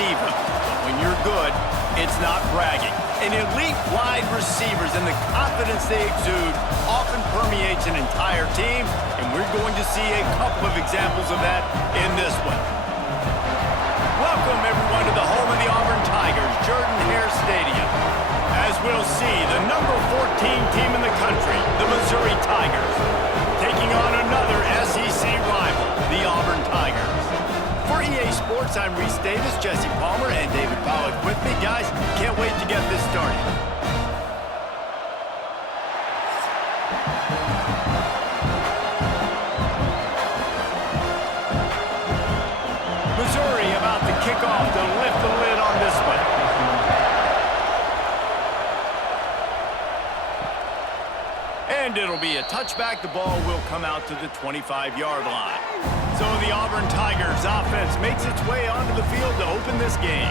diva. But when you're good, it's not bragging. And elite wide receivers and the confidence they exude often permeates an entire team, and we're going to see a couple of examples of that in this one. Welcome, everyone, to the home of the Auburn Tigers, Jordan-Hare Stadium. As we'll see, the number 14 team in the country, the Missouri Tigers, taking on another SEC rival, the Auburn Tigers. For EA Sports, I'm Reese Davis, Jesse Palmer, and David Pollack with me. Guys, can't wait to get this started. Missouri about to kick off to lift the lid on this one. And it'll be a touchback. The ball will come out to the 25-yard line. So the Auburn Tigers offense makes its way onto the field to open this game.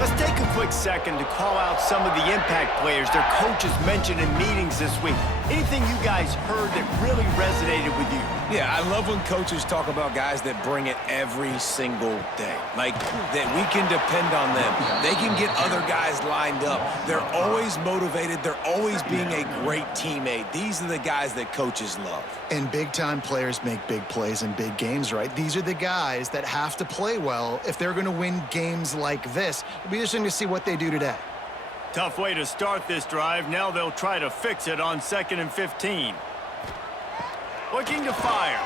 Let's take a quick second to call out some of the impact players their coaches mentioned in meetings this week. Anything you guys heard that really resonated with you? Yeah, I love when coaches talk about guys that bring it every single day. Like, that we can depend on them. They can get other guys lined up. They're always motivated. They're always being a great teammate. These are the guys that coaches love. And big-time players make big plays in big games, right? These are the guys that have to play well if they're going to win games like this. It'll be interesting to see what they do today. Tough way to start this drive. Now they'll try to fix it on 2nd and 15. Looking to fire.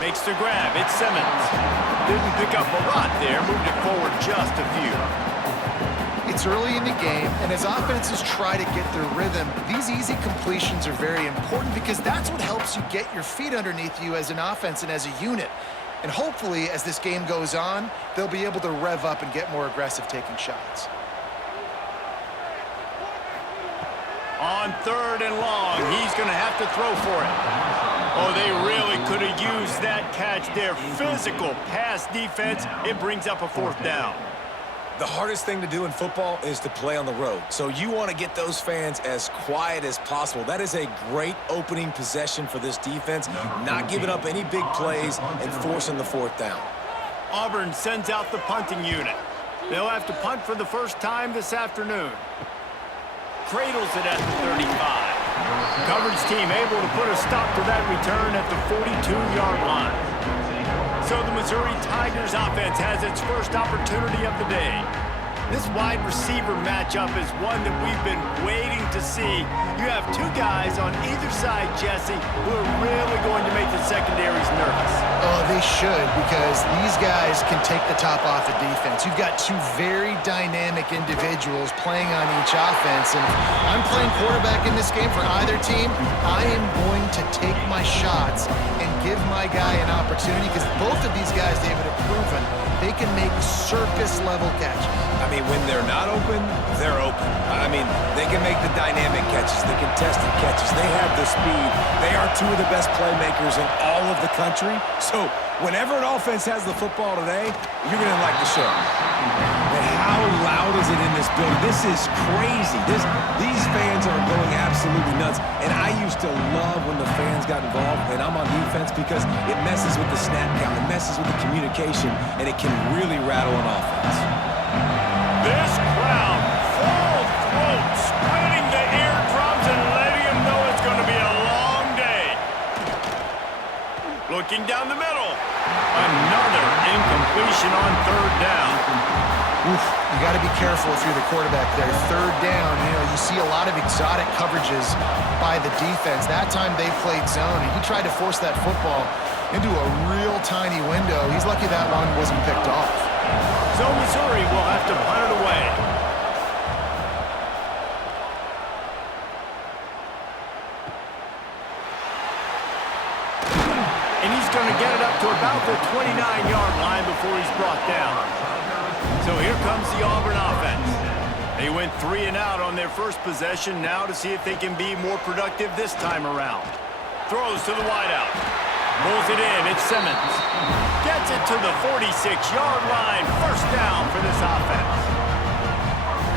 Makes the grab. It's Simmons. Didn't pick up a lot there. Moved it forward just a few. It's early in the game, and as offenses try to get their rhythm, these easy completions are very important because that's what helps you get your feet underneath you as an offense and as a unit. And hopefully, as this game goes on, they'll be able to rev up and get more aggressive taking shots. On 3rd and long, he's going to have to throw for it. Oh, they really could have used that catch there. Physical pass defense. It brings up a 4th down. The hardest thing to do in football is to play on the road. So you want to get those fans as quiet as possible. That is a great opening possession for this defense, not giving up any big plays and forcing the 4th down. Auburn sends out the punting unit. They'll have to punt for the first time this afternoon. Cradles it at the 35. Coverage team able to put a stop to that return at the 42-yard line. So the Missouri Tigers offense has its first opportunity of the day. This wide receiver matchup is one that we've been waiting to see. You have two guys on either side, Jesse, who are really going to make the secondaries nervous. Oh, they should, because these guys can take the top off the defense. You've got two very dynamic individuals playing on each offense, and if I'm playing quarterback in this game for either team, I am going to take my shots and give my guy an opportunity, because both of these guys, David, have proven they can make circus-level catches. I mean, when they're not open, they're open. I mean, they can make the dynamic catches, the contested catches. They have the speed. They are two of the best playmakers in all of the country. So whenever an offense has the football today, you're going to like the show. And how loud is it in this building? This is crazy. These fans are going absolutely nuts. And I used to love when the fans got involved, and I'm on defense, because it messes with the snap count. It messes with the communication, and it can really rattle an offense. This crowd, full throat, splitting the eardrums and letting them know it's going to be a long day. Looking down the middle. Another incompletion on 3rd down. Oof, you got to be careful if you're the quarterback there. 3rd down, you see a lot of exotic coverages by the defense. That time they played zone, and he tried to force that football into a real tiny window. He's lucky that one wasn't picked off. So Missouri will have to punt it away. And he's going to get it up to about the 29-yard line before he's brought down. So here comes the Auburn offense. They went 3 and out on their first possession, now to see if they can be more productive this time around. Throws to the wideout. Rolls it in. It's Simmons. Gets it to the 46-yard line. First down for this offense.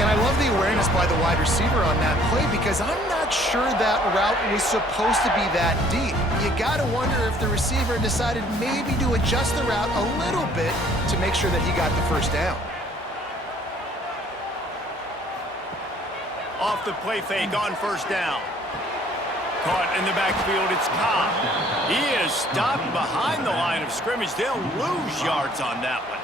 And I love the awareness by the wide receiver on that play because I'm not sure that route was supposed to be that deep. You got to wonder if the receiver decided maybe to adjust the route a little bit to make sure that he got the first down. Off the play fake on first down. Caught in the backfield, it's Cobb. He is stopped behind the line of scrimmage. They'll lose yards on that one.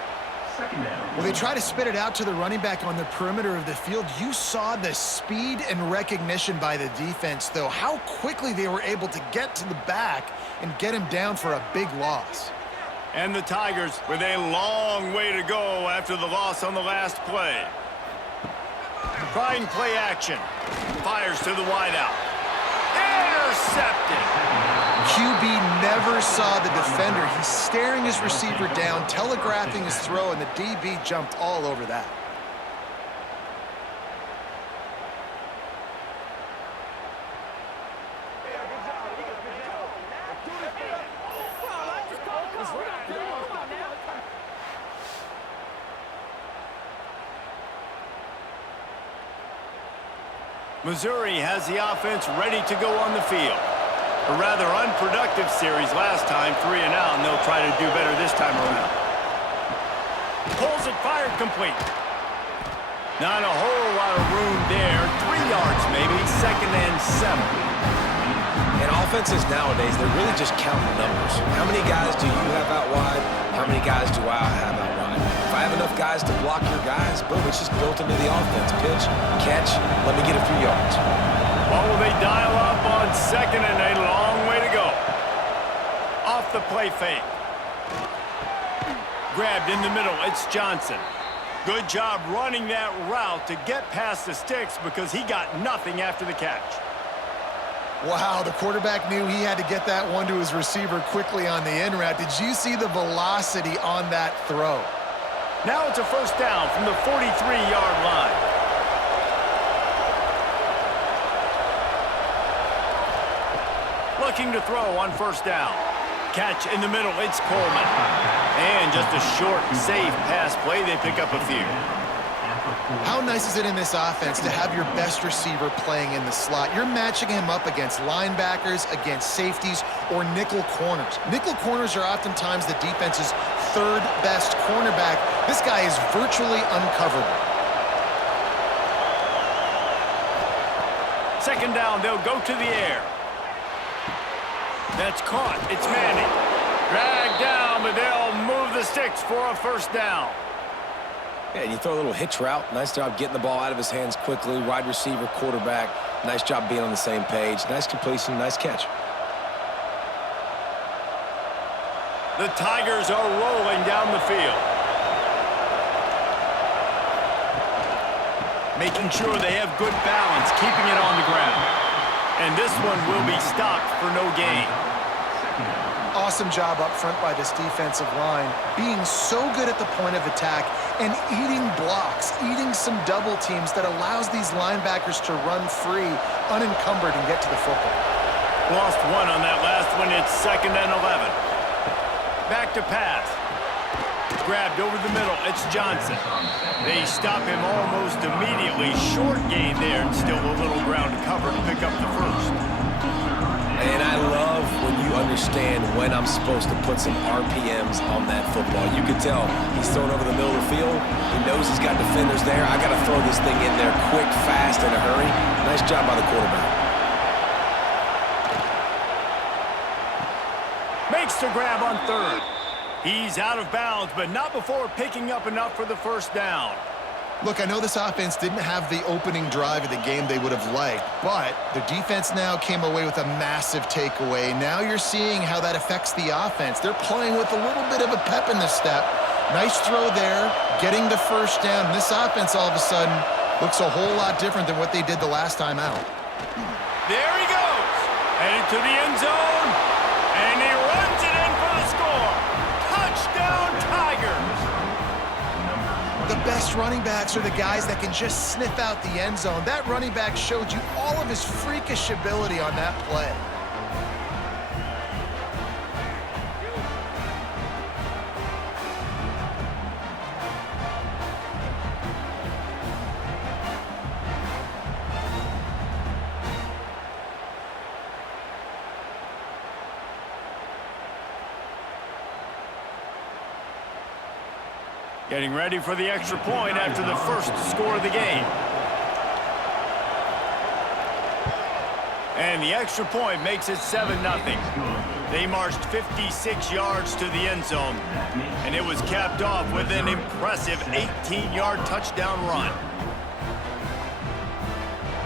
Well, they try to spit it out to the running back on the perimeter of the field. You saw the speed and recognition by the defense, though, how quickly they were able to get to the back and get him down for a big loss. And the Tigers with a long way to go after the loss on the last play. Trying play action. Fires to the wideout. Intercepted. QB never saw the defender. He's staring his receiver down, telegraphing his throw, and the DB jumped all over that. Missouri has the offense ready to go on the field. A rather unproductive series last time, 3 and out, and they'll try to do better this time around. Pulls it, fired complete. Not a whole lot of room there. 3 yards maybe, 2nd and 7. And offenses nowadays, they're really just counting numbers. How many guys do you have out wide? How many guys do I have out wide? If I have enough guys to block your guys, boom, it's just built into the offense. Pitch, catch, let me get a few yards. What will they dial up on 2nd and a long way to go? Off the play fake. Grabbed in the middle, it's Johnson. Good job running that route to get past the sticks because he got nothing after the catch. Wow, the quarterback knew he had to get that one to his receiver quickly on the in route. Did you see the velocity on that throw? Now it's a first down from the 43-yard line. Looking to throw on first down. Catch in the middle, it's Coleman. And just a short, safe pass play, they pick up a few. How nice is it in this offense to have your best receiver playing in the slot? You're matching him up against linebackers, against safeties, or nickel corners. Nickel corners are oftentimes the defense's 3rd best cornerback. This guy is virtually uncoverable. 2nd down, they'll go to the air. That's caught. It's Manning. Dragged down, but they'll move the sticks for a first down. Yeah, you throw a little hitch route. Nice job getting the ball out of his hands quickly. Wide receiver, quarterback. Nice job being on the same page. Nice completion, nice catch. The Tigers are rolling down the field. Making sure they have good balance, keeping it on the ground. And this one will be stopped for no gain. Awesome job up front by this defensive line, being so good at the point of attack and eating blocks, eating some double teams that allows these linebackers to run free, unencumbered, and get to the football. Lost one on that last one. It's 2nd and 11. Back to pass. Grabbed over the middle. It's Johnson. They stop him almost immediately. Short gain there, and still a little ground to cover to pick up the first. And I love when you understand when I'm supposed to put some RPMs on that football. You can tell he's thrown over the middle of the field. He knows he's got defenders there. I got to throw this thing in there quick, fast, in a hurry. Nice job by the quarterback. Makes the grab on 3rd. He's out of bounds, but not before picking up enough for the first down. Look, I know this offense didn't have the opening drive of the game they would have liked, but the defense now came away with a massive takeaway. Now you're seeing how that affects the offense. They're playing with a little bit of a pep in the step. Nice throw there, getting the first down. This offense all of a sudden looks a whole lot different than what they did the last time out. There he goes. Headed to the end zone, and he runs it in for the score. Touchdown, Tigers. The best running backs are the guys that can just sniff out the end zone. That running back showed you all of his freakish ability on that play. Getting ready for the extra point after the first score of the game. And the extra point makes it 7-0. They marched 56 yards to the end zone, and it was capped off with an impressive 18-yard touchdown run.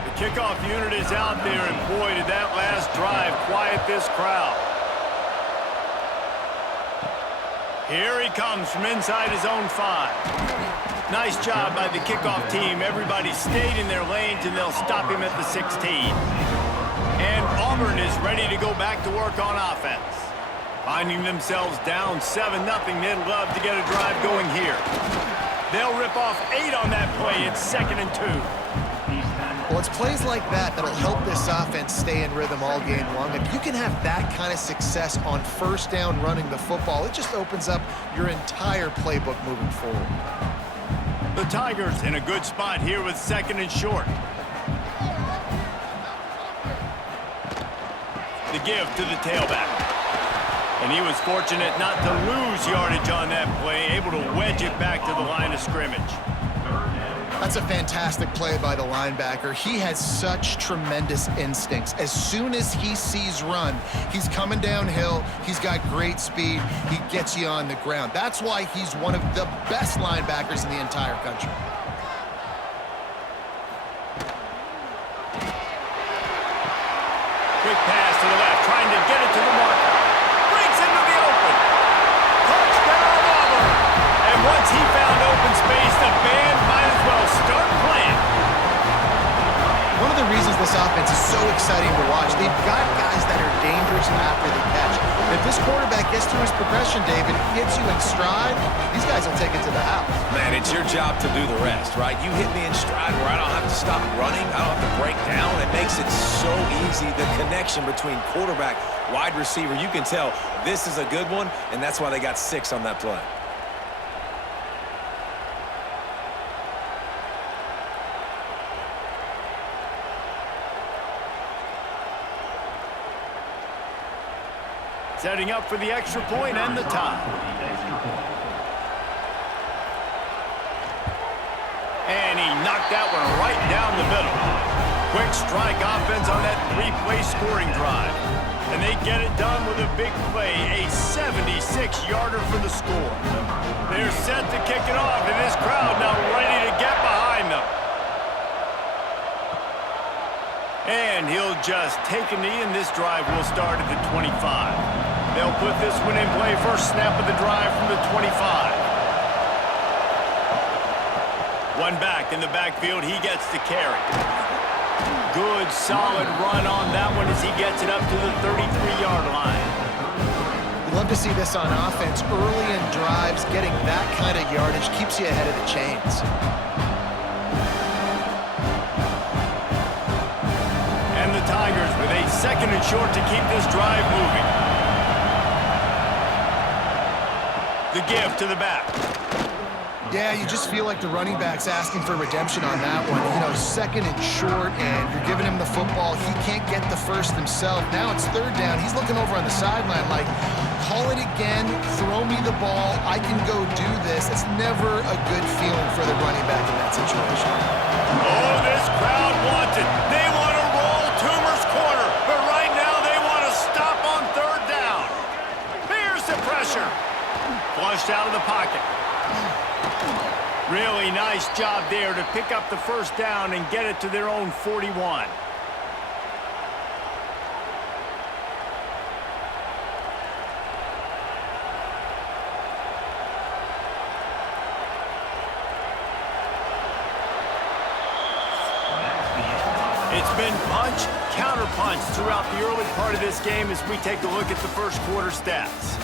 The kickoff unit is out there, and boy, did that last drive quiet this crowd. Here he comes from inside his own 5. Nice job by the kickoff team. Everybody stayed in their lanes, and they'll stop him at the 16. And Auburn is ready to go back to work on offense. Finding themselves down 7-0, they'd love to get a drive going here. They'll rip off 8 on that play. It's 2nd and 2. Well, it's plays like that that'll help this offense stay in rhythm all game long. If you can have that kind of success on first down running the football, it just opens up your entire playbook moving forward. The Tigers in a good spot here with 2nd and short. The give to the tailback. And he was fortunate not to lose yardage on that play, able to wedge it back to the line of scrimmage. That's a fantastic play by the linebacker. He has such tremendous instincts. As soon as he sees run, he's coming downhill. He's got great speed. He gets you on the ground. That's why he's one of the best linebackers in the entire country. Quick pass to the left, trying to get it to the marker. Breaks into the open. Touchdown, Auburn. And once he found open space, the band might as well start playing. One of the reasons this offense is so exciting to watch, they've got guys that are dangerous after the catch. If this quarterback gets through his progression, David, gets you in stride, these guys will take it to the house. Man, it's your job to do the rest, right? You hit me in stride where I don't have to stop running. I don't have to break down. It makes it so easy. The connection between quarterback, wide receiver, you can tell this is a good one, and that's why they got 6 on that play. Setting up for the extra point and the tie. And he knocked that one right down the middle. Quick strike offense on that 3-play scoring drive. And they get it done with a big play, a 76-yarder for the score. They're set to kick it off, and this crowd now ready to get behind them. And he'll just take a knee, and this drive will start at the 25. They'll put this one in play. First snap of the drive from the 25. One back in the backfield. He gets to carry. Good, solid run on that one as he gets it up to the 33-yard line. We love to see this on offense. Early in drives, getting that kind of yardage keeps you ahead of the chains. And the Tigers with a 2nd and short to keep this drive moving. The give to the back. Yeah, you just feel like the running back's asking for redemption on that one. You know, 2nd and short, and you're giving him the football. He can't get the first himself. Now it's 3rd down. He's looking over on the sideline like, call it again, throw me the ball, I can go do this. It's never a good feeling for the running back in that situation. Oh, this crowd wants it. They want to roll Toomer's corner, but right now they want to stop on 3rd down. Here's the pressure. Flushed out of the pocket. Really nice job there to pick up the first down and get it to their own 41. It's been punch, counter-punch throughout the early part of this game as we take a look at the first quarter stats.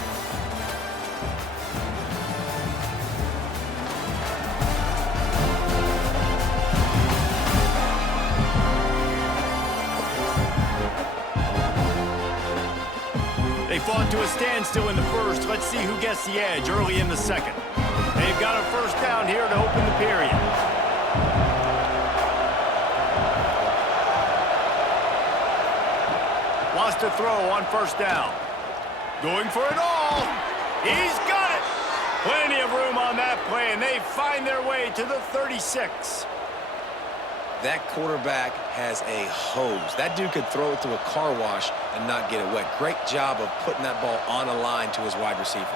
They fought to a standstill in the first. Let's see who gets the edge early in the second. They've got a first down here to open the period. Wants to throw on first down. Going for it all. He's got it. Plenty of room on that play, and they they find their way to the 36. That quarterback has a hose. That dude could throw it to a car wash and not get it wet. Great job of putting that ball on a line to his wide receiver.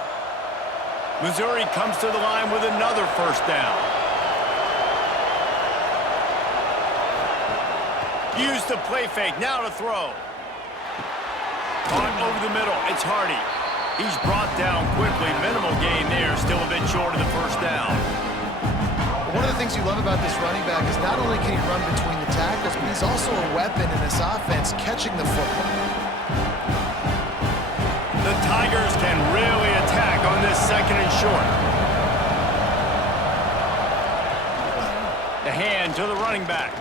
Missouri comes to the line with another first down. Use the play fake, now to throw. Caught over the middle, it's Hardy. He's brought down quickly, minimal gain there, still a bit short of the first down. One of the things you love about this running back is not only can he run between the tackles, but he's also a weapon in this offense, catching the football. The Tigers can really attack on this second and short. The hand to the running back.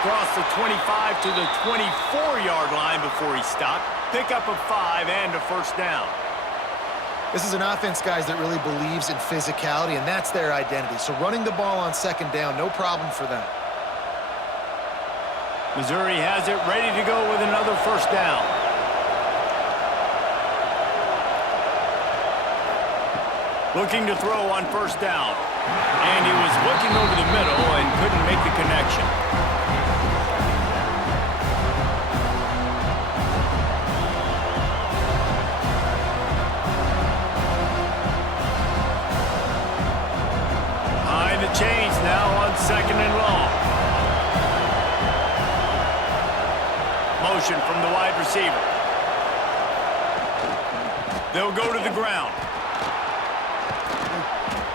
Across the 25 to the 24-yard line before he stopped. Pick up a 5 and a first down. This is an offense, guys, that really believes in physicality, and that's their identity. So running the ball on second down, no problem for them. Missouri has it ready to go with another first down. Looking to throw on first down. And he was looking over the middle and couldn't make the connection. Behind the chains now on second and long. Motion from the wide receiver. They'll go to the ground.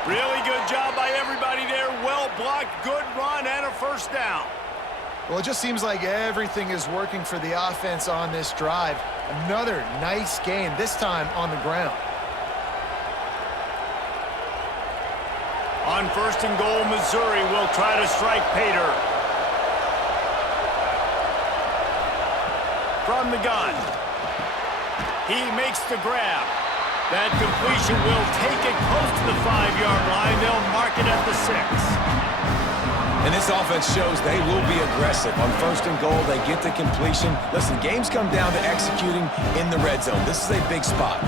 Really good job by everybody there. Well blocked, good run, and a first down. Well, it just seems like everything is working for the offense on this drive. Another nice gain, this time on the ground. On first and goal, Missouri will try to strike Pater. From the gun. He makes the grab. That completion will take it close to the 5-yard line. They'll mark it at the 6. And this offense shows they will be aggressive. On first and goal, they get the completion. Listen, games come down to executing in the red zone. This is a big spot.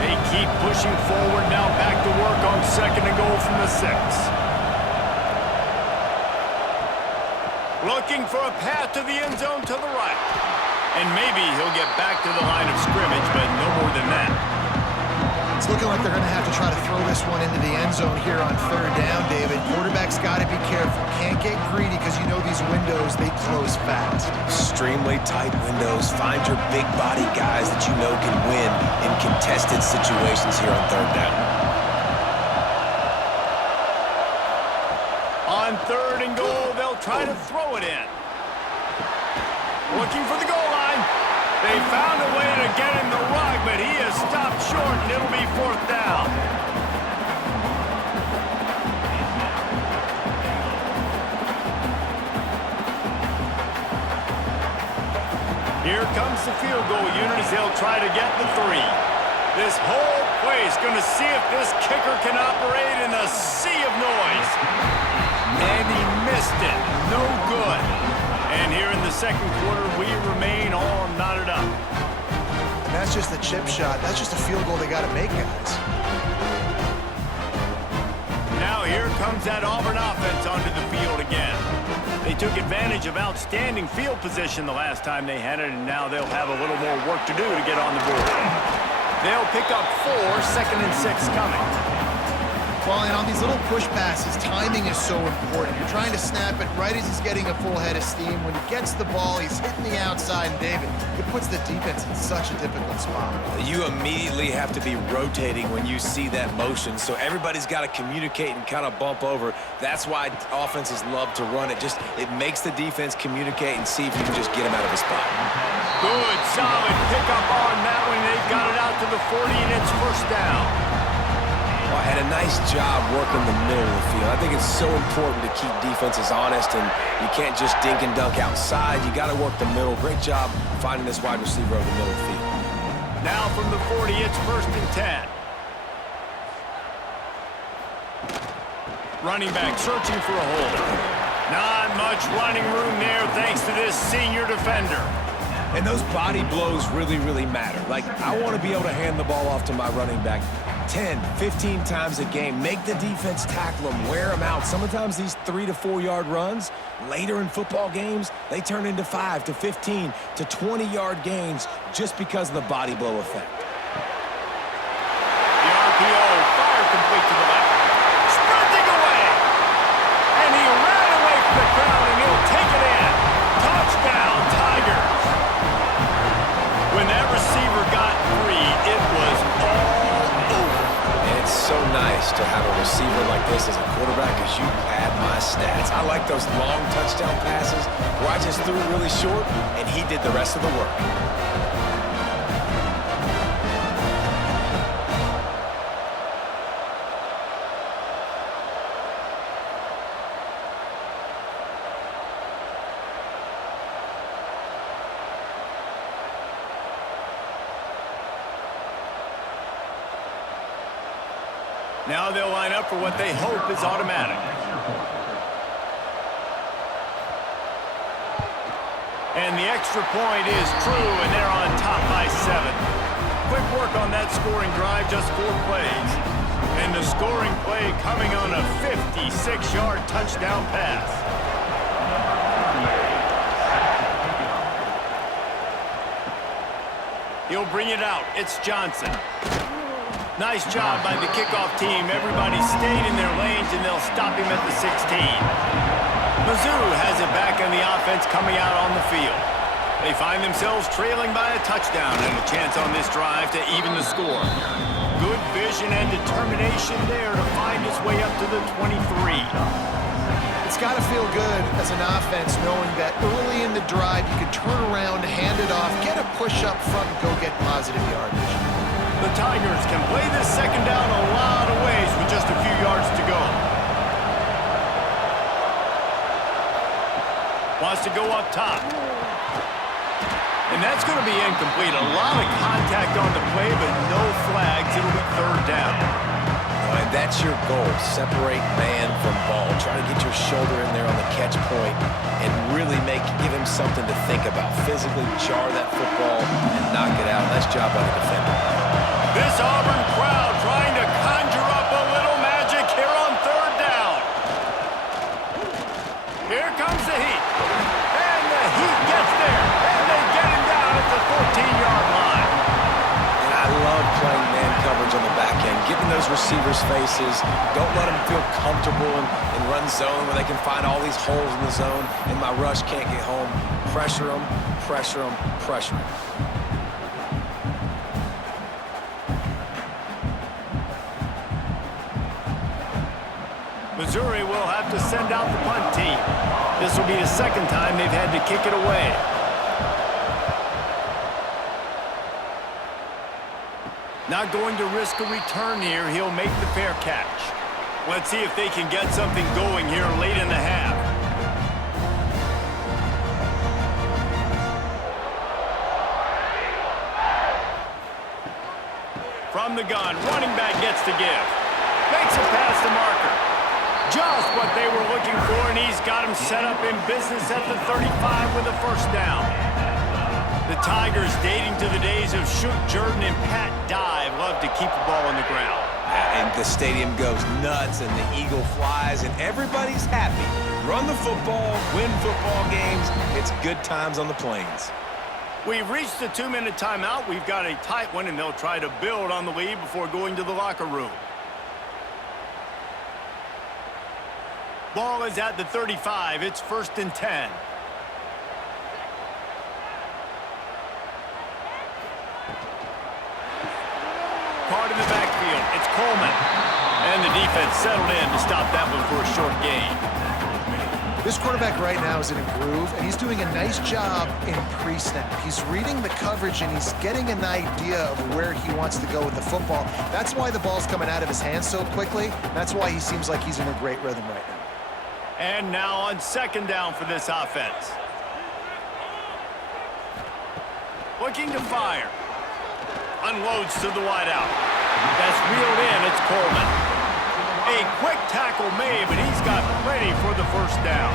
They keep pushing forward, now back to work on second and goal from the 6. Looking for a path to the end zone to the right. And maybe he'll get back to the line of scrimmage, but no more than that. It's looking like they're going to have to try to throw this one into the end zone here on third down, David. Quarterback's got to be careful. Can't get greedy because you know these windows, they close fast. Extremely tight windows. Find your big body guys that you know can win in contested situations here on third down. On third and goal, they'll try to throw it in. Looking for the goal line. They found a way to get him the rug, but he is stopped short, and it'll be fourth down. Here comes the field goal unit as they'll try to get the 3. This whole place going to see if this kicker can operate in a sea of noise. And he missed it. No good. And here in the second quarter, we remain all knotted up. And that's just a chip shot. That's just a field goal they got to make, guys. Now here comes that Auburn offense onto the field again. They took advantage of outstanding field position the last time they had it, and now they'll have a little more work to do to get on the board. They'll pick up 4, second and 6 coming. Well, and on these little push passes, timing is so important. You're trying to snap it right as he's getting a full head of steam. When he gets the ball, he's hitting the outside, and David, it puts the defense in such a difficult spot. You immediately have to be rotating when you see that motion, so everybody's got to communicate and kind of bump over. That's why offenses love to run it. It makes the defense communicate and see if you can just get him out of his spot. Good, solid pickup on that one. They've got it out to the 40, and it's first down. Well, had a nice job working the middle of the field. I think it's so important to keep defenses honest, and you can't just dink and dunk outside. You got to work the middle. Great job finding this wide receiver over the middle of the field. Now from the 40, it's first and 10. Running back searching for a hole. Not much running room there thanks to this senior defender. And those body blows really, really matter. Like, I want to be able to hand the ball off to my running back 10, 15 times a game. Make the defense tackle them, wear them out. Sometimes these 3 to 4 yard runs, later in football games, they turn into 5 to 15 to 20 yard gains just because of the body blow effect. The RPO, fire complete to the left. Sprinting away. And he ran away from the crowd, and he'll take it in. Touchdown, Tigers. When that receiver got free, it was all over. And it's so nice to have a receiver like this as a quarterback because you pad my stats. I like those long touchdown passes where I just threw it really short, and he did the rest of the work. Now they'll line up for what they hope is automatic. And the extra point is true, and they're on top by 7. Quick work on that scoring drive, just 4 plays. And the scoring play coming on a 56-yard touchdown pass. He'll bring it out. It's Johnson. Nice job by the kickoff team. Everybody stayed in their lanes, and they'll stop him at the 16. Mizzou has it back on the offense coming out on the field. They find themselves trailing by a touchdown and a chance on this drive to even the score. Good vision and determination there to find its way up to the 23. It's got to feel good as an offense knowing that early in the drive you can turn around, hand it off, get a push up front, and go get positive yardage. The Tigers can play this second down a lot of ways with just a few yards to go. Wants to go up top. And that's going to be incomplete. A lot of contact on the play, but no flags. It'll be third down. And that's your goal. Separate man from ball. Try to get your shoulder in there on the catch point and really give him something to think about. Physically jar that football and knock it out. Nice job by the defender. This Auburn crowd trying to conjure up a little magic here on third down. Here comes the Heat. And the Heat gets there. And they get him down at the 14-yard line. And I love playing man coverage on the back end. Getting those receivers' faces. Don't let them feel comfortable in run zone where they can find all these holes in the zone and my rush can't get home. Pressure them, pressure them, pressure them. Missouri will have to send out the punt team. This will be the second time they've had to kick it away. Not going to risk a return here. He'll make the fair catch. Let's see if they can get something going here late in the half. From the gun, running back gets to give. Makes a pass to Marker. Just what they were looking for, and he's got him set up in business at the 35 with a first down. The Tigers, dating to the days of Shoot Jordan and Pat Dive, love to keep the ball on the ground. And the stadium goes nuts, and the eagle flies, and everybody's happy. Run the football, win football games. It's good times on the plains. We've reached the 2-minute timeout. We've got a tight one, and they'll try to build on the lead before going to the locker room. Ball is at the 35. It's 1st and 10. Caught in the backfield. It's Coleman. And the defense settled in to stop that one for a short gain. This quarterback right now is in a groove, and he's doing a nice job in pre-snap. He's reading the coverage, and he's getting an idea of where he wants to go with the football. That's why the ball's coming out of his hands so quickly. That's why he seems like he's in a great rhythm right now. And now on second down for this offense. Looking to fire. Unloads to the wideout. That's reeled in. It's Coleman. A quick tackle made, but he's got plenty for the first down.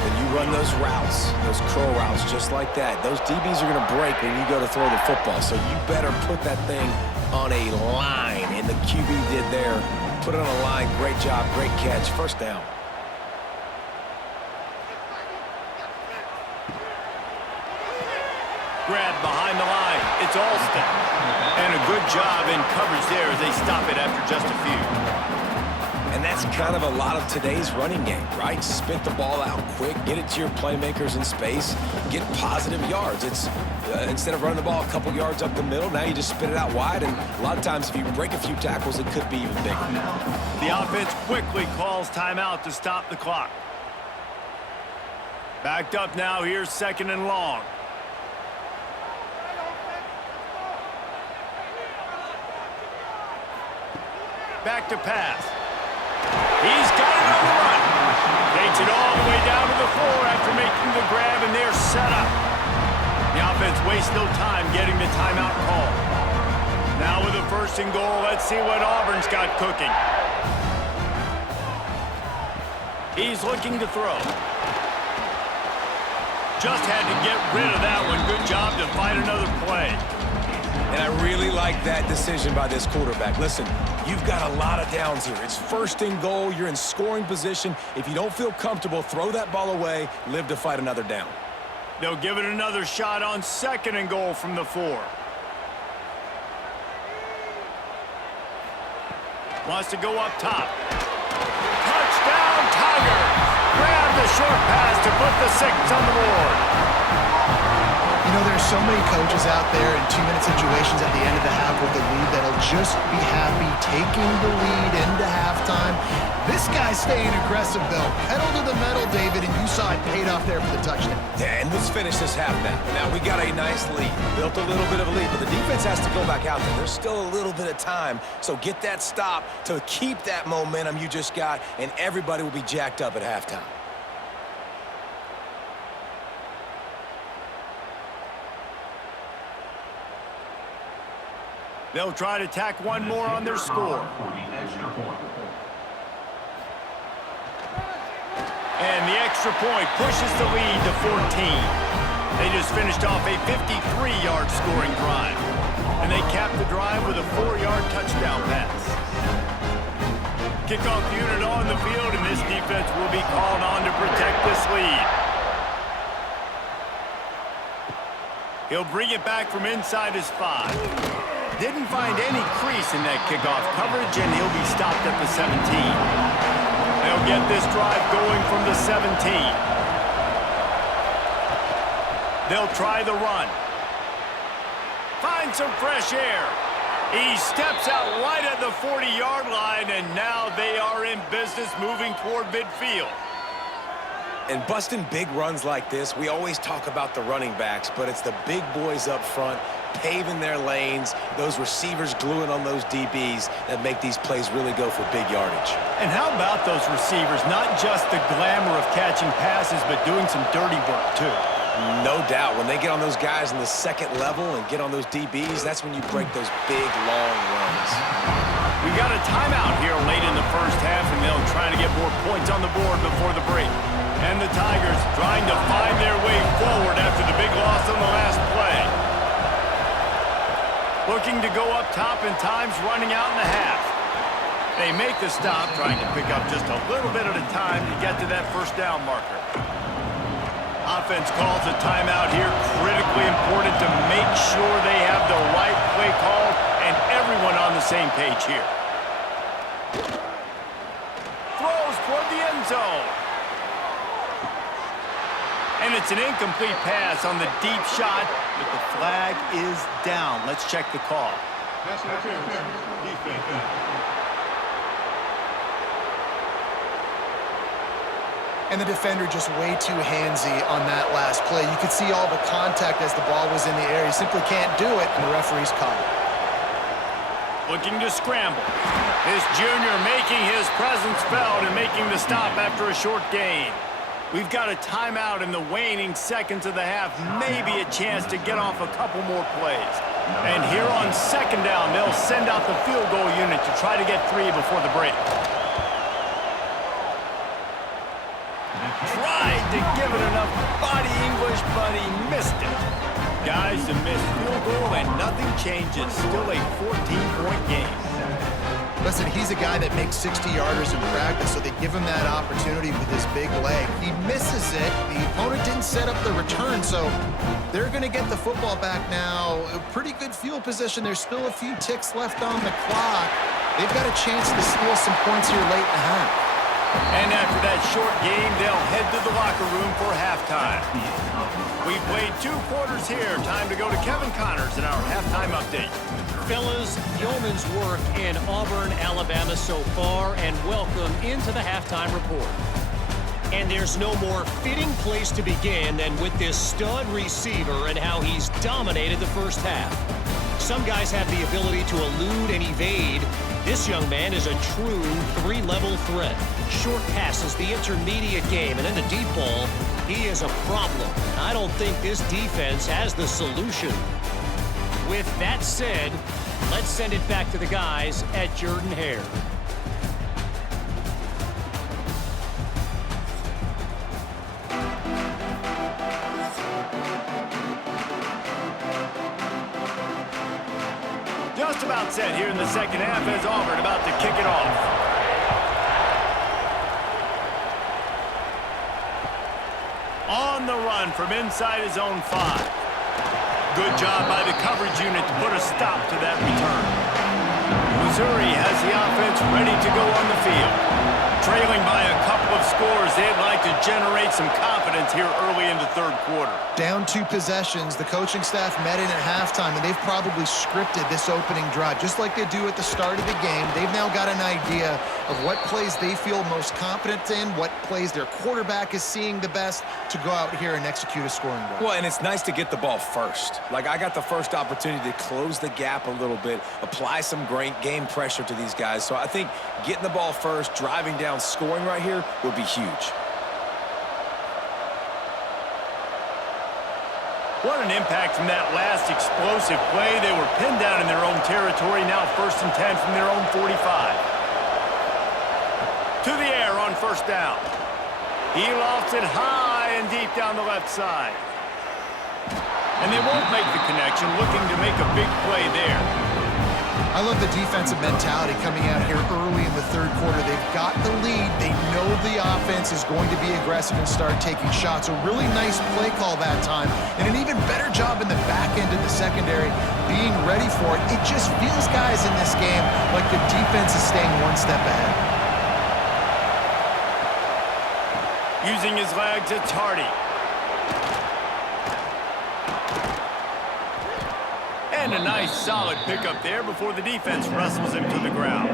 When you run those routes, those curl routes just like that. Those DBs are going to break when you go to throw the football, so you better put that thing on a line, and the QB did there. Put it on a line. Great job, great catch. First down. Grab behind the line. It's Alston. And a good job in coverage there as they stop it after just a few. And that's kind of a lot of today's running game, right? Spit the ball out quick, get it to your playmakers in space, get positive yards. It's instead of running the ball a couple yards up the middle, now you just spit it out wide, and a lot of times if you break a few tackles, it could be even bigger. The offense quickly calls timeout to stop the clock. Backed up now, here's 2nd and long. Back to pass. He's got it on the run. Takes it all the way down to the floor after making the grab, and they're set up. The offense wastes no time getting the timeout call. Now with a 1st and goal, let's see what Auburn's got cooking. He's looking to throw. Just had to get rid of that one. Good job to find another play. And I really like that decision by this quarterback. Listen, you've got a lot of downs here. It's 1st and goal. You're in scoring position. If you don't feel comfortable, throw that ball away. Live to fight another down. They'll give it another shot on 2nd and goal from the 4. Wants to go up top. Touchdown, Tigers! Grab the short pass to put the 6 on the board. You know, there's so many coaches out there in 2-minute situations at the end of the half with the lead that'll just be happy taking the lead into halftime. This guy's staying aggressive, though. Pedal to the metal, David, and you saw it paid off there for the touchdown. Yeah, and let's finish this half now. Now, we got a nice lead. Built a little bit of a lead, but the defense has to go back out there. There's still a little bit of time, so get that stop to keep that momentum you just got, and everybody will be jacked up at halftime. They'll try to tack one more on their score. And the extra point pushes the lead to 14. They just finished off a 53-yard scoring drive. And they capped the drive with a 4-yard touchdown pass. Kickoff unit on the field, and this defense will be called on to protect this lead. He'll bring it back from inside his 5. Didn't find any crease in that kickoff coverage, and he'll be stopped at the 17. They'll get this drive going from the 17. They'll try the run. Find some fresh air. He steps out right at the 40-yard line, and now they are in business moving toward midfield. And busting big runs like this, we always talk about the running backs, but it's the big boys up front paving their lanes, those receivers gluing on those DBs that make these plays really go for big yardage. And how about those receivers? Not just the glamour of catching passes, but doing some dirty work, too. No doubt. When they get on those guys in the 2nd level and get on those DBs, that's when you break those big, long runs. We got a timeout here late in the 1st half, and they'll try to get more points on the board before the break. And the Tigers trying to find their way forward after the big loss on the last play. Looking to go up top, and time's running out in the half. They make the stop, trying to pick up just a little bit at a time to get to that 1st down marker. Offense calls a timeout here. Critically important to make sure they have the right play call and everyone on the same page here. Throws toward the end zone. And it's an incomplete pass on the deep shot, but the flag is down. Let's check the call. And the defender just way too handsy on that last play. You could see all the contact as the ball was in the air. He simply can't do it, and the referee's caught it. Looking to scramble. This junior making his presence felt and making the stop after a short gain. We've got a timeout in the waning seconds of the half. Maybe a chance to get off a couple more plays. And here on 2nd down, they'll send out the field goal unit to try to get 3 before the break. Tried to give moving enough body English, but he missed it. Guys, a missed field goal and nothing changes. Still a 14-point game. Listen, he's a guy that makes 60-yarders in practice, so they give him that opportunity with his big leg. He misses it. The opponent didn't set up the return, so they're going to get the football back now. A pretty good field position. There's still a few ticks left on the clock. They've got a chance to steal some points here late in the half. And after that short game, they'll head to the locker room for halftime. We played 2 quarters here. Time to go to Kevin Connors in our halftime update. Fellas, yeoman's work in Auburn, Alabama so far, and welcome into the halftime report. And there's no more fitting place to begin than with this stud receiver and how he's dominated the first half. Some guys have the ability to elude and evade. This young man is a true 3-level threat. Short passes, the intermediate game, and then the deep ball, he is a problem. I don't think this defense has the solution. With that said, let's send it back to the guys at Jordan-Hare. Just about set here in the second half as Auburn about to kick it off. On the run from inside his own 5. Good job by the coverage unit to put a stop to that return. Missouri has the offense ready to go on the field. Trailing by a couple of scores, they'd like to generate some confidence here early in the third quarter. Down 2 possessions, the coaching staff met in at halftime, and they've probably scripted this opening drive. Just like they do at the start of the game, they've now got an idea of what plays they feel most confident in, what plays their quarterback is seeing the best to go out here and execute a scoring drive. Well, and it's nice to get the ball first. Like, I got the first opportunity to close the gap a little bit, apply some great game pressure to these guys. So I think getting the ball first, driving down, scoring right here would be huge. What an impact from that last explosive play. They were pinned down in their own territory, now 1st and 10 from their own 45. To the air on first down. He lofts it high and deep down the left side. And they won't make the connection, looking to make a big play there. I love the defensive mentality coming out here early in the third quarter. They've got the lead. They know the offense is going to be aggressive and start taking shots. A really nice play call that time, and an even better job in the back end of the secondary being ready for it. It just feels, guys, in this game like the defense is staying one step ahead. Using his legs, it's Hardy. And a nice solid pickup there before the defense wrestles him to the ground.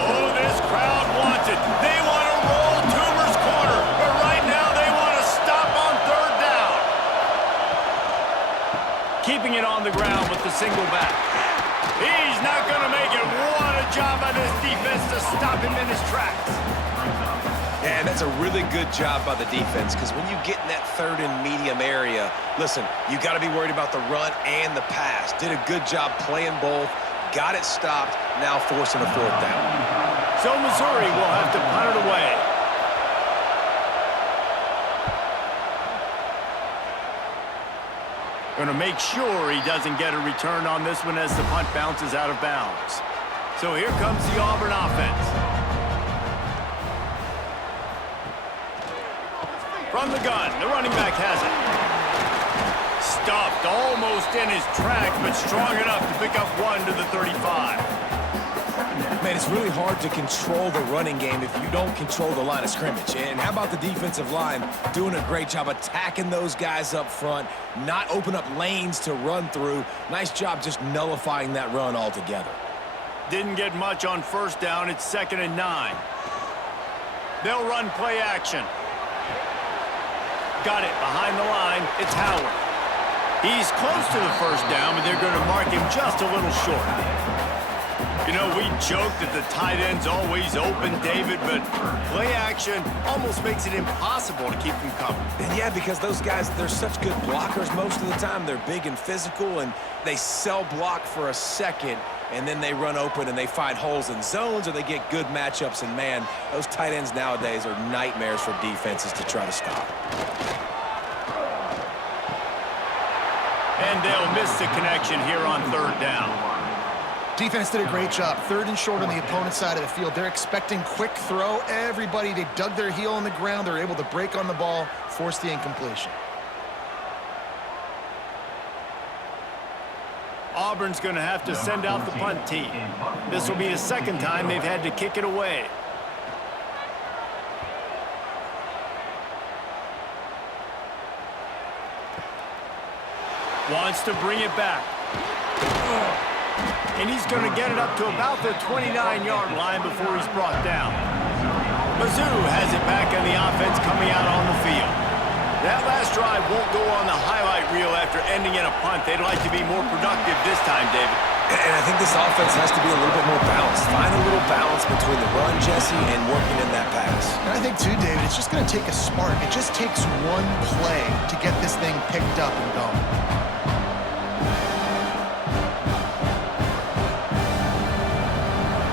Oh, this crowd wants it. They want to roll Toomer's corner, but right now they want to stop on 3rd down. Keeping it on the ground with the single back. He's not going to make it. What a job by this defense to stop him in his tracks. Yeah, and that's a really good job by the defense, because when you get in that 3rd and medium area, listen, you got to be worried about the run and the pass. Did a good job playing both, got it stopped, now forcing a 4th down. So Missouri will have to punt it away. Going to make sure he doesn't get a return on this one as the punt bounces out of bounds. So here comes the Auburn offense. From the gun, the running back has it. Stuffed almost in his tracks, but strong enough to pick up 1 to the 35. Man, it's really hard to control the running game if you don't control the line of scrimmage. And how about the defensive line doing a great job attacking those guys up front, not open up lanes to run through. Nice job just nullifying that run altogether. Didn't get much on 1st down. It's 2nd and 9. They'll run play action. Got it behind the line. It's Howard. He's close to the 1st down, but they're going to mark him just a little short. You know, we joke that the tight end's always open, David, but play action almost makes it impossible to keep them covered. And yeah, because those guys, they're such good blockers most of the time. They're big and physical, and they sell block for a second, and then they run open and they find holes in zones, or they get good matchups. And, man, those tight ends nowadays are nightmares for defenses to try to stop. And they'll miss the connection here on third down. Defense did a great job. Third and short on the opponent's side of the field. They're expecting quick throw. Everybody, they dug their heel on the ground. They're able to break on the ball, force the incompletion. Auburn's going to have to send out the punt team. This will be the second time they've had to kick it away. Wants to bring it back. And he's going to get it up to about the 29-yard line before he's brought down. Mizzou has it back on the offense coming out on the field. That last drive won't go on the highlight reel after ending in a punt. They'd like to be more productive this time, David. And I think this offense has to be a little bit more balanced. Find a little balance between the run, Jesse, and working in that pass. And I think, too, David, it's just going to take a spark. It just takes one play to get this thing picked up and going.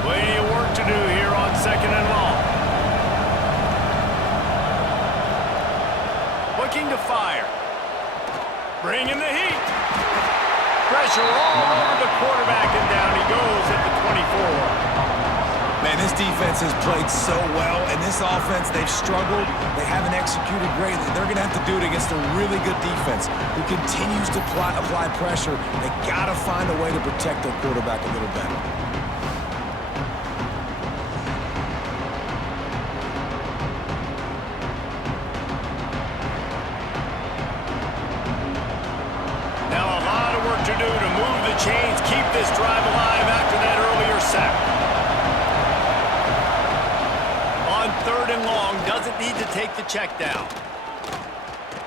Plenty of work to do here on second and long. Looking to fire. Bringing the heat. Pressure all over the quarterback, and down he goes at the 24. Man, this defense has played so well, and this offense, they've struggled. They haven't executed great. They're going to have to do it against a really good defense who continues to apply pressure. They got to find a way to protect their quarterback a little better. Chains keep this drive alive after that earlier sack. On third and long, doesn't need to take the check down.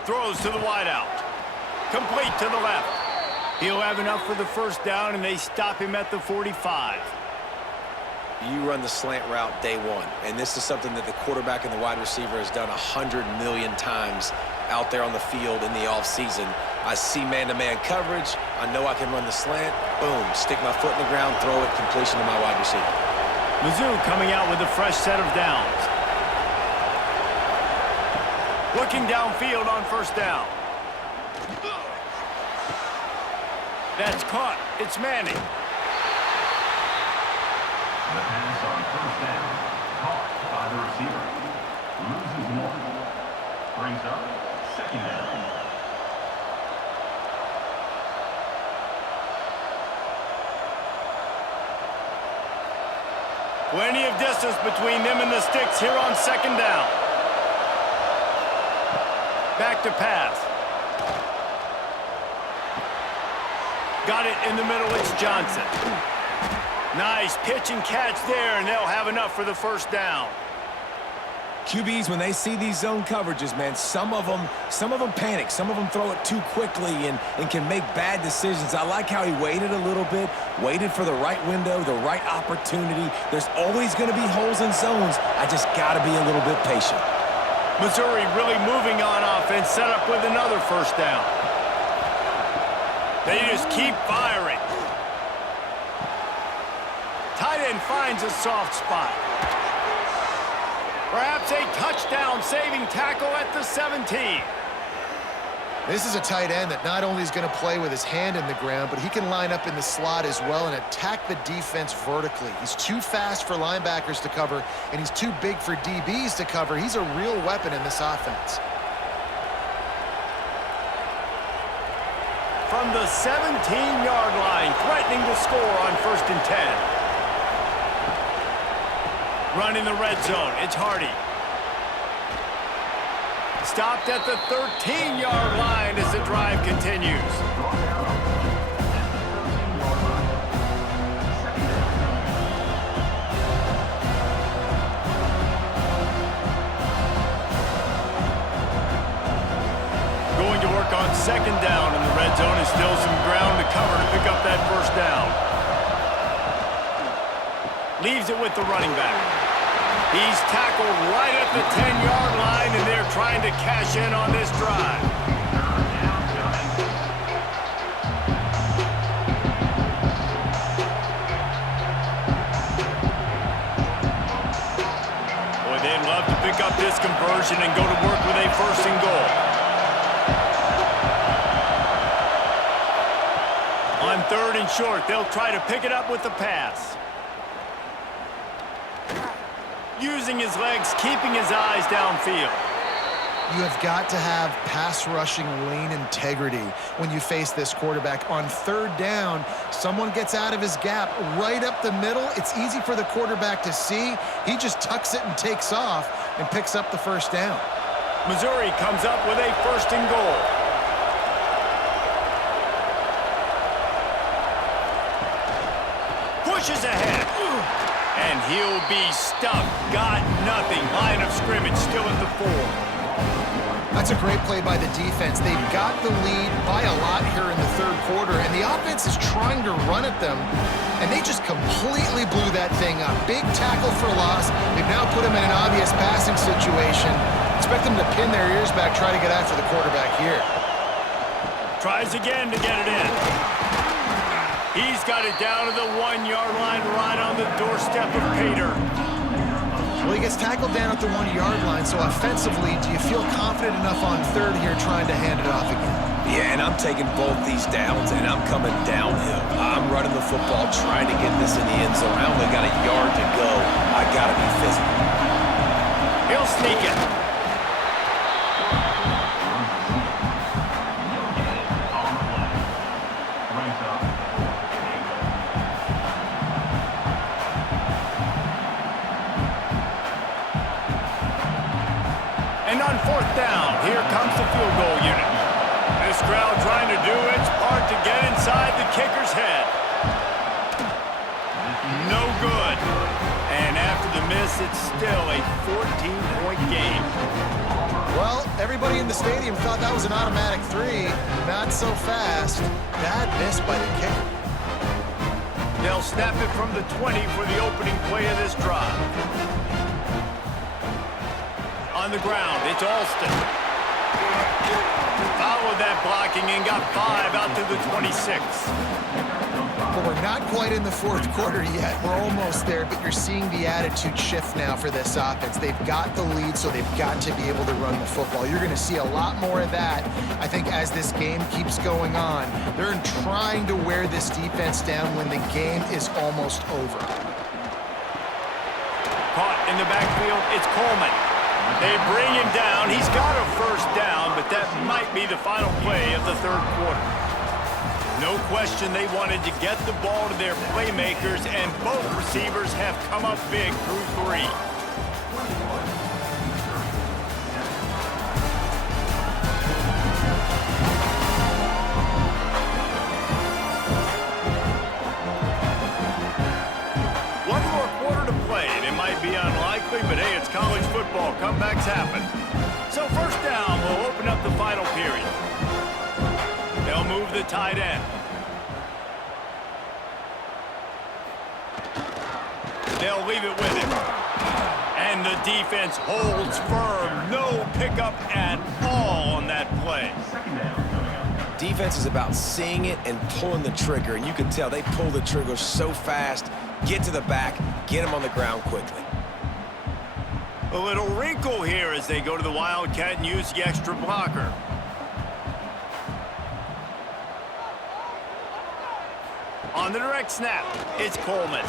Throws to the wideout. Complete to the left. He'll have enough for the first down, and they stop him at the 45. You run the slant route day one, and this is something that the quarterback and the wide receiver has done 100 million times out there on the field in the offseason. I see man-to-man coverage. I know I can run the slant. Boom, stick my foot in the ground, throw it, completion to my wide receiver. Mizzou coming out with a fresh set of downs. Looking downfield on first down. That's caught. It's Manning. The pass on first down, caught by the receiver. Loses one. Brings up second down. Plenty of distance between them and the sticks here on second down. Back to pass. Got it in the middle. It's Johnson. Nice pitch and catch there, and they'll have enough for the first down. QBs, when they see these zone coverages, man, some of them panic. Some of them throw it too quickly and can make bad decisions. I like how he waited a little bit, waited for the right window, the right opportunity. There's always going to be holes in zones. I just got to be a little bit patient. Missouri really moving on offense, set up with another first down. They just keep firing. Tight end finds a soft spot. Perhaps a touchdown-saving tackle at the 17. This is a tight end that not only is going to play with his hand in the ground, but he can line up in the slot as well and attack the defense vertically. He's too fast for linebackers to cover, and he's too big for DBs to cover. He's a real weapon in this offense. From the 17-yard line, threatening to score on 1st and 10. Run in the red zone. It's Hardy. Stopped at the 13-yard line as the drive continues. Going to work on second down in the red zone, and still some ground to cover to pick up that first down. Leaves it with the running back. He's tackled right at the 10-yard line, and they're trying to cash in on this drive. Boy, they'd love to pick up this conversion and go to work with a first and goal. On 3rd and short, they'll try to pick it up with the pass. Using his legs, keeping his eyes downfield. You have got to have pass rushing lane integrity when you face this quarterback. On 3rd down, someone gets out of his gap right up the middle. It's easy for the quarterback to see. He just tucks it and takes off and picks up the first down. Missouri comes up with a first and goal. Pushes ahead. And he'll be stuck. Got nothing. Line of scrimmage still at the 4. That's a great play by the defense. They've got the lead by a lot here in the 3rd quarter, and the offense is trying to run at them, and they just completely blew that thing up. Big tackle for loss. They've now put them in an obvious passing situation. Expect them to pin their ears back, try to get after the quarterback here. Tries again to get it in. He's got it down to the 1-yard line, right on the doorstep of Pater. Well, he gets tackled down at the 1-yard line, so offensively, do you feel confident enough on 3rd here trying to hand it off again? Yeah, and I'm taking both these downs, and I'm coming downhill. I'm running the football, trying to get this in the end zone. I only got a yard to go. I got to be physical. He'll sneak it. And on 4th down, here comes the field goal unit. This crowd trying to do its part to get inside the kicker's head. No good. And after the miss, it's still a 14-point game. Well, everybody in the stadium thought that was an automatic 3. Not so fast. Bad miss by the kicker. They'll snap it from the 20 for the opening play of this drive. On the ground, it's Alston. Followed that blocking and got 5 out to the 26. Well, we're not quite in the 4th quarter yet. We're almost there, but you're seeing the attitude shift now for this offense. They've got the lead, so they've got to be able to run the football. You're going to see a lot more of that, I think, as this game keeps going on. They're trying to wear this defense down when the game is almost over. Caught in the backfield, it's Coleman. They bring him down. He's got a first down, but that might be the final play of the 3rd quarter. No question they wanted to get the ball to their playmakers, and both receivers have come up big through 3. One more quarter to play, and it might be unlikely, but hey, it's college football. Comebacks happen. So 1st down will open up the final period. They'll move the tight end. They'll leave it with him. And the defense holds firm. No pickup at all on that play. Defense is about seeing it and pulling the trigger, and you can tell they pull the trigger so fast, get to the back, get him on the ground quickly. A little wrinkle here as they go to the Wildcat and use the extra blocker. On the direct snap, it's Coleman.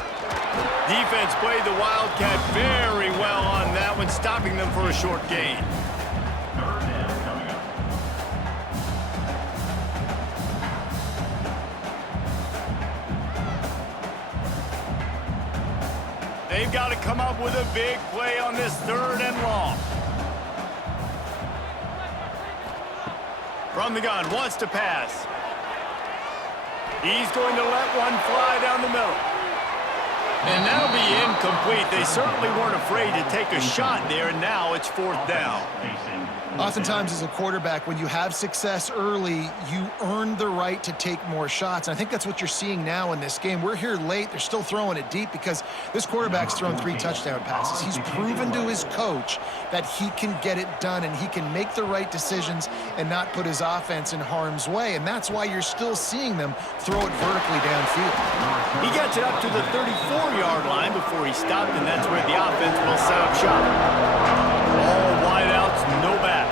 Defense played the Wildcat very well on that one, stopping them for a short gain. 3rd down coming up. They've got to come up with a big play on this 3rd and long. From the gun, wants to pass. He's going to let one fly down the middle. And that'll be incomplete. They certainly weren't afraid to take a shot there, and now it's 4th down. Oftentimes as a quarterback, when you have success early, you earn the right to take more shots. And I think that's what you're seeing now in this game. We're here late. They're still throwing it deep because this quarterback's thrown 3 touchdown passes. He's proven to his coach that he can get it done and he can make the right decisions and not put his offense in harm's way. And that's why you're still seeing them throw it vertically downfield. He gets it up to the 34-yard line before he stopped, and that's where the offense will set up shop. All wideouts, no backs.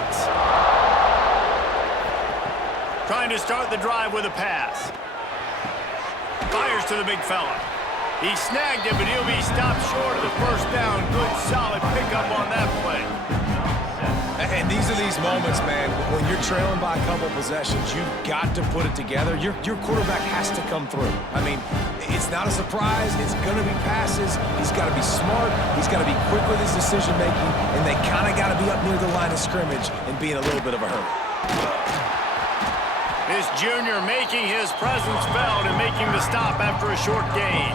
Trying to start the drive with a pass. Fires to the big fella. He snagged it, but he'll be stopped short of the 1st down. Good, solid pickup on that play. And these are these moments, man, when you're trailing by a couple possessions, you've got to put it together. Your quarterback has to come through. I mean, it's not a surprise. It's going to be passes. He's got to be smart. He's got to be quick with his decision-making, and they kind of got to be up near the line of scrimmage and be in a little bit of a hurry. This junior making his presence felt and making the stop after a short gain.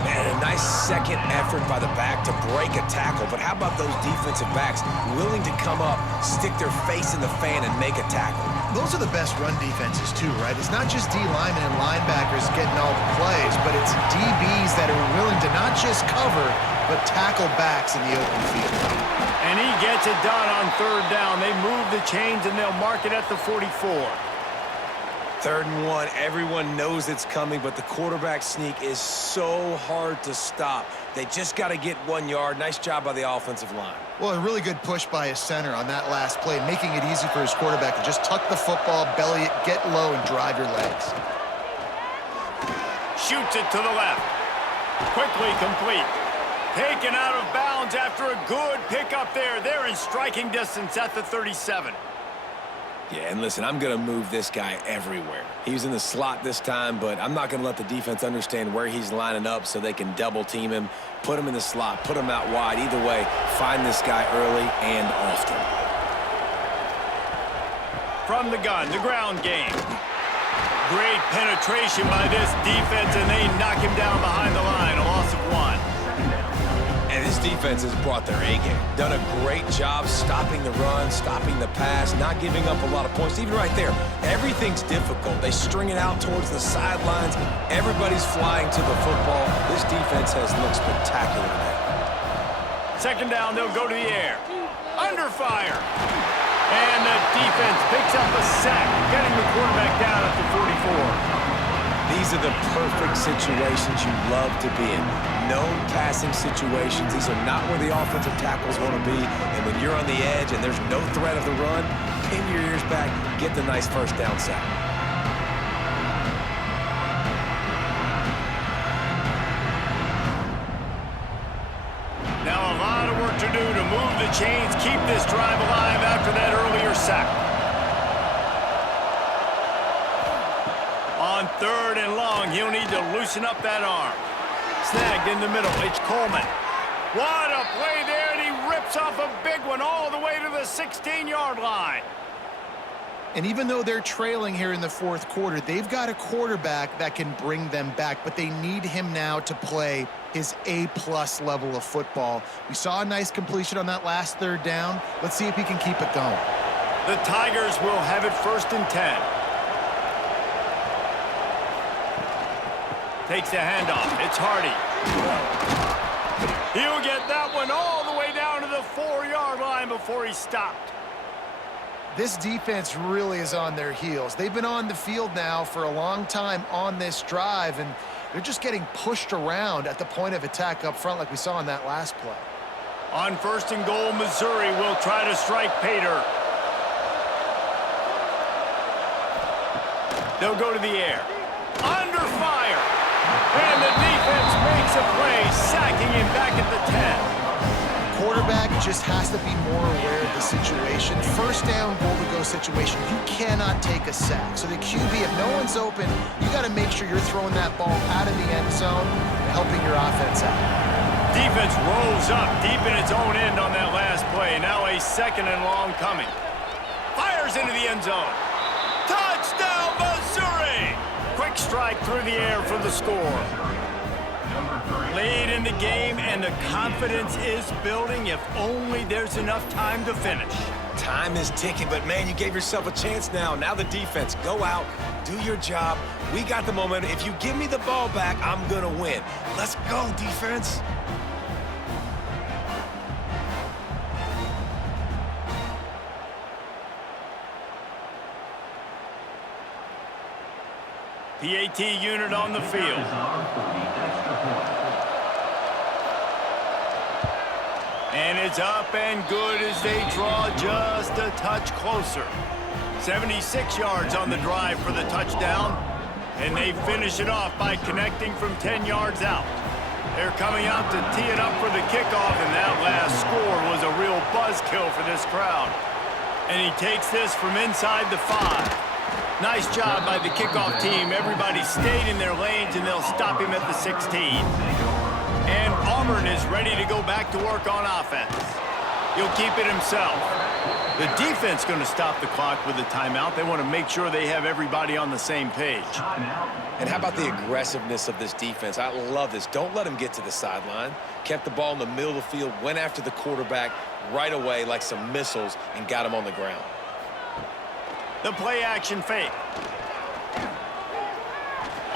And a nice second effort by the back to break a tackle. But how about those defensive backs willing to come up, stick their face in the fan, and make a tackle? Those are the best run defenses too, right? It's not just D linemen and linebackers getting all the plays, but it's DBs that are willing to not just cover, but tackle backs in the open field. And he gets it done on 3rd down. They move the chains, and they'll mark it at the 44. 3rd and 1, everyone knows it's coming, but the quarterback sneak is so hard to stop. They just got to get 1 yard. Nice job by the offensive line. Well, a really good push by his center on that last play, making it easy for his quarterback to just tuck the football, belly it, get low, and drive your legs. Shoots it to the left. Quickly complete. Taken out of bounds after a good pickup there. They're in striking distance at the 37. Yeah, and listen, I'm going to move this guy everywhere. He's in the slot this time, but I'm not going to let the defense understand where he's lining up so they can double-team him, put him in the slot, put him out wide. Either way, find this guy early and often. From the gun, the ground game. Great penetration by this defense, and they knock him down behind the line. A loss of 1. And this defense has brought their A-game. Done a great job stopping the run, stopping the pass, not giving up a lot of points. Even right there, everything's difficult. They string it out towards the sidelines. Everybody's flying to the football. This defense has looked spectacular today. 2nd down, they'll go to the air. Under fire. And the defense picks up a sack, getting the quarterback down at the 44. These are the perfect situations you love to be in. Known passing situations. These are not where the offensive tackles want to be. And when you're on the edge and there's no threat of the run, pin your ears back, get the nice 1st down sack. Now a lot of work to do to move the chains, keep this drive alive after that earlier sack. On 3rd and long, he'll need to loosen up that arm. Snagged in the middle, it's Coleman. What a play there, and he rips off a big one all the way to the 16-yard line. And even though they're trailing here in the 4th quarter, they've got a quarterback that can bring them back, but they need him now to play his A-plus level of football. We saw a nice completion on that last 3rd down. Let's see if he can keep it going. The Tigers will have it 1st and 10. Takes the handoff. It's Hardy. He'll get that one all the way down to the 4-yard line before he stopped. This defense really is on their heels. They've been on the field now for a long time on this drive, and they're just getting pushed around at the point of attack up front like we saw in that last play. On 1st and goal, Missouri will try to strike Pater. They'll go to the air. Under fire. And the defense makes a play, sacking him back at the 10. Quarterback just has to be more aware of the situation. 1st down, goal-to-go situation. You cannot take a sack. So the QB, if no one's open, you got to make sure you're throwing that ball out of the end zone, helping your offense out. Defense rolls up deep in its own end on that last play. Now a 2nd and long coming. Fires into the end zone. Touchdown, Missouri! Quick strike through the air for the score. Number 3. Lead in the game, and the confidence is building if only there's enough time to finish. Time is ticking, but man, you gave yourself a chance now. Now the defense, go out, do your job. We got the momentum. If you give me the ball back, I'm gonna win. Let's go, defense. PAT unit on the field. And it's up and good as they draw just a touch closer. 76 yards on the drive for the touchdown. And they finish it off by connecting from 10 yards out. They're coming out to tee it up for the kickoff, and that last score was a real buzzkill for this crowd. And he takes this from inside the 5. Nice job by the kickoff team. Everybody stayed in their lanes, and they'll stop him at the 16. And Auburn is ready to go back to work on offense. He'll keep it himself. The defense going to stop the clock with a timeout. They want to make sure they have everybody on the same page. And how about the aggressiveness of this defense? I love this. Don't let them get to the sideline. Kept the ball in the middle of the field, went after the quarterback right away like some missiles, and got him on the ground. The play action fake.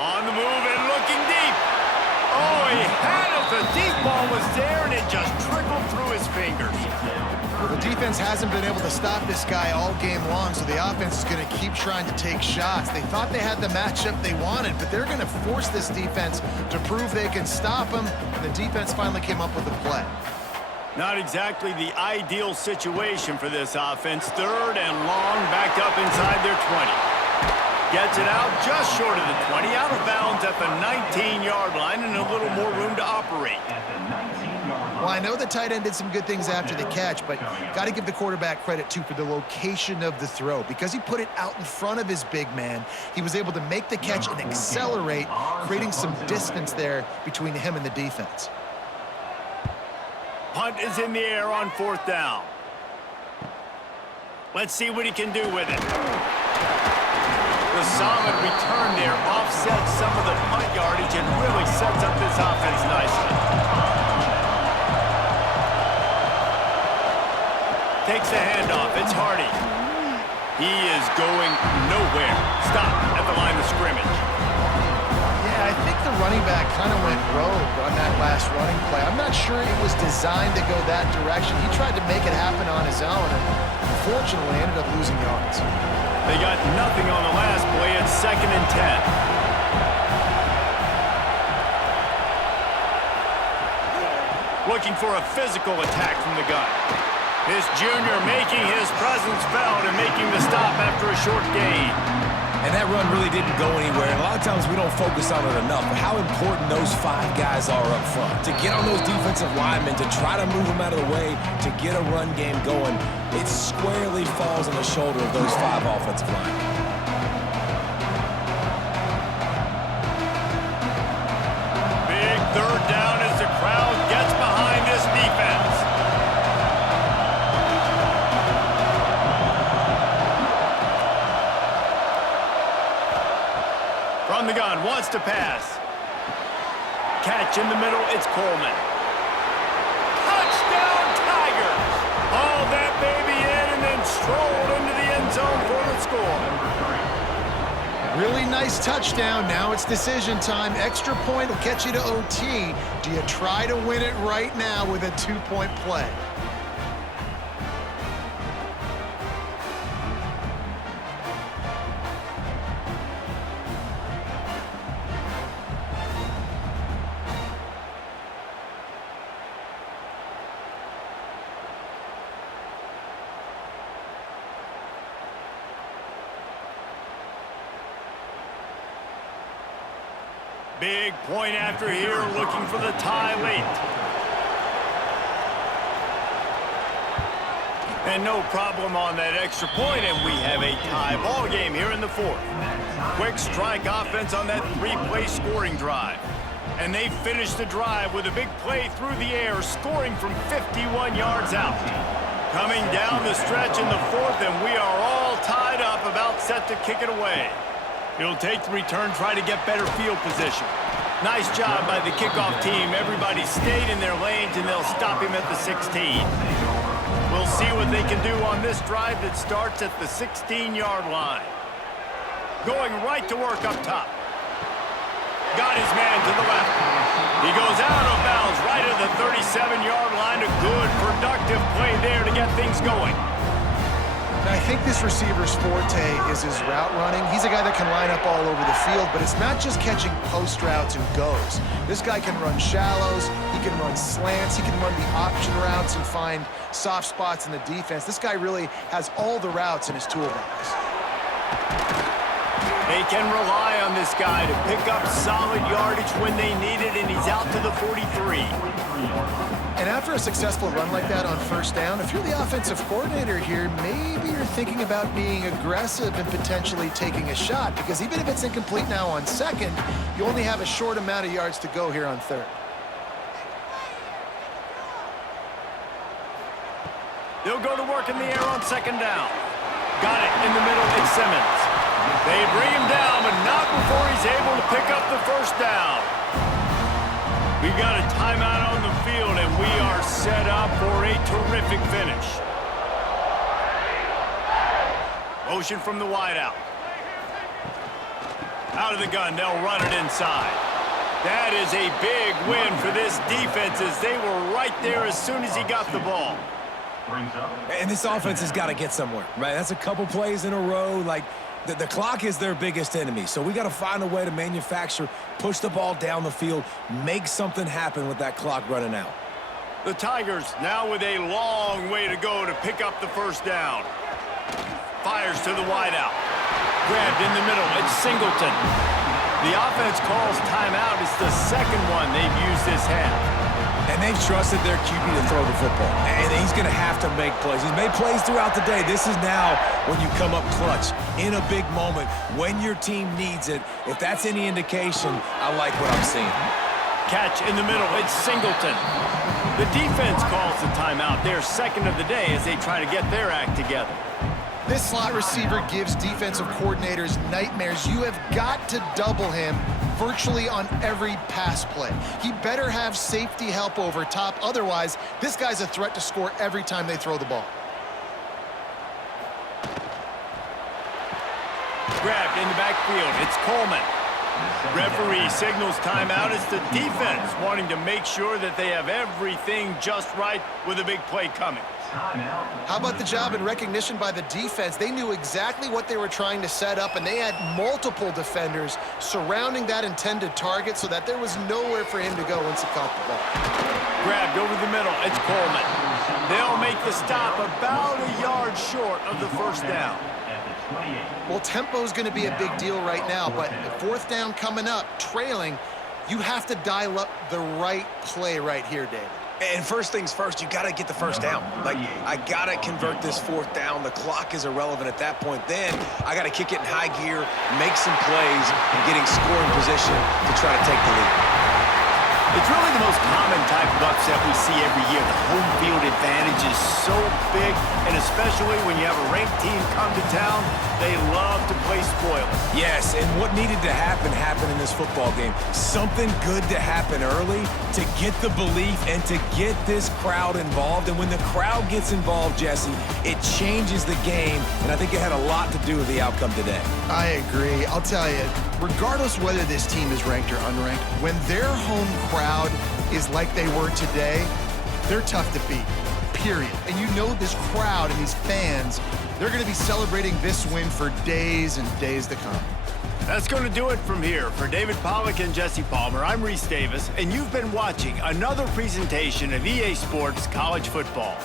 On the move and looking deep. Oh, he had it. The deep ball was there, and it just trickled through his fingers. Well, the defense hasn't been able to stop this guy all game long, so the offense is going to keep trying to take shots. They thought they had the matchup they wanted, but they're going to force this defense to prove they can stop him, and the defense finally came up with a play. Not exactly the ideal situation for this offense. 3rd and long, backed up inside their 20. Gets it out just short of the 20, out of bounds at the 19-yard line, and a little more room to operate. Well, I know the tight end did some good things after the catch, but got to give the quarterback credit, too, for the location of the throw. Because he put it out in front of his big man, he was able to make the catch and accelerate, creating some distance there between him and the defense. Punt is in the air on 4th down. Let's see what he can do with it. The solid return there offsets some of the punt yardage and really sets up this offense nicely. Takes the handoff. It's Hardy. He is going nowhere. Stop at the line of scrimmage. Yeah, I think the running back kind of went rogue on that last running play. I'm not sure it was designed to go that direction. He tried to make it happen on his own, and unfortunately ended up losing yards. They got nothing on the last play. It's 2nd and 10. Looking for a physical attack from the gun. This junior making his presence felt and making the stop after a short gain. And that run really didn't go anywhere. And a lot of times we don't focus on it enough, but how important those 5 guys are up front. To get on those defensive linemen, to try to move them out of the way, to get a run game going, it squarely falls on the shoulder of those 5 offensive linemen. Big 3rd down as the crowd gets behind this defense. From the gun, wants to pass. Catch in the middle, it's Coleman. Touchdown, Tigers! Hauled that baby in and then strolled into the end zone for the score. Really nice touchdown. Now it's decision time. Extra point will get you to OT. Do you try to win it right now with a 2-point play? Big point after here, looking for the tie late. And no problem on that extra point, and we have a tie ball game here in the 4th. Quick strike offense on that 3-play scoring drive. And they finish the drive with a big play through the air, scoring from 51 yards out. Coming down the stretch in the 4th, and we are all tied up, about set to kick it away. He'll take the return, try to get better field position. Nice job by the kickoff team. Everybody stayed in their lanes, and they'll stop him at the 16. We'll see what they can do on this drive that starts at the 16-yard line. Going right to work up top. Got his man to the left. He goes out of bounds right at the 37-yard line. A good, productive play there to get things going. I think this receiver's forte is his route running. He's a guy that can line up all over the field, but it's not just catching post routes and goes. This guy can run shallows, he can run slants, he can run the option routes and find soft spots in the defense. This guy really has all the routes in his toolbox. They can rely on this guy to pick up solid yardage when they need it, and he's out to the 43. And after a successful run like that on first down, if you're the offensive coordinator here, maybe you're thinking about being aggressive and potentially taking a shot, because even if it's incomplete now on second, you only have a short amount of yards to go here on third. They'll go to work in the air on second down. Got it in the middle, it's Simmons. They bring him down, but not before he's able to pick up the first down. We got a timeout on the field, and we are set up for a terrific finish. Motion from the wideout. Out of the gun, they'll run it inside. That is a big win for this defense, as they were right there as soon as he got the ball. And this offense has got to get somewhere, right? That's a couple plays in a row. Like, the clock is their biggest enemy, so we got to find a way to manufacture, push the ball down the field, make something happen with that clock running out. The Tigers now with a long way to go to pick up the first down. Fires to the wideout. Grabbed in the middle. It's Singleton. The offense calls timeout. It's the second one they've used this half. And they've trusted their QB to throw the football. And he's going to have to make plays. He's made plays throughout the day. This is now when you come up clutch in a big moment when your team needs it. If that's any indication, I like what I'm seeing. Catch in the middle. It's Singleton. The defense calls the timeout. Their second of the day as they try to get their act together. This slot receiver gives defensive coordinators nightmares. You have got to double him virtually on every pass play. He better have safety help over top. Otherwise, this guy's a threat to score every time they throw the ball. Grabbed in the backfield. It's Coleman. Referee signals timeout. It's the defense wanting to make sure that they have everything just right with a big play coming. How about the job and recognition by the defense? They knew exactly what they were trying to set up, and they had multiple defenders surrounding that intended target so that there was nowhere for him to go once he caught the ball. Grabbed over the middle. It's Coleman. They'll make the stop about a yard short of the first down. Well, tempo is going to be a big deal right now, but fourth down coming up, trailing, you have to dial up the right play right here, David. And first things first, you got to get the first down. Like, I got to convert this fourth down. The clock is irrelevant at that point. Then I got to kick it in high gear, make some plays, and getting scoring position to try to take the lead. It's really the most common type of upset we see every year. The home field advantage is so big, and especially when you have a ranked team come to town, they love to play spoiler. Yes, and what needed to happen happened in this football game. Something good to happen early to get the belief and to get this crowd involved. And when the crowd gets involved, Jesse, it changes the game, and I think it had a lot to do with the outcome today. I agree. I'll tell you, regardless whether this team is ranked or unranked, when their home crowd is like they were today, they're tough to beat, period. And you know this crowd and these fans, they're going to be celebrating this win for days and days to come. That's going to do it from here. For David Pollack and Jesse Palmer, I'm Reese Davis, and you've been watching another presentation of EA Sports College Football.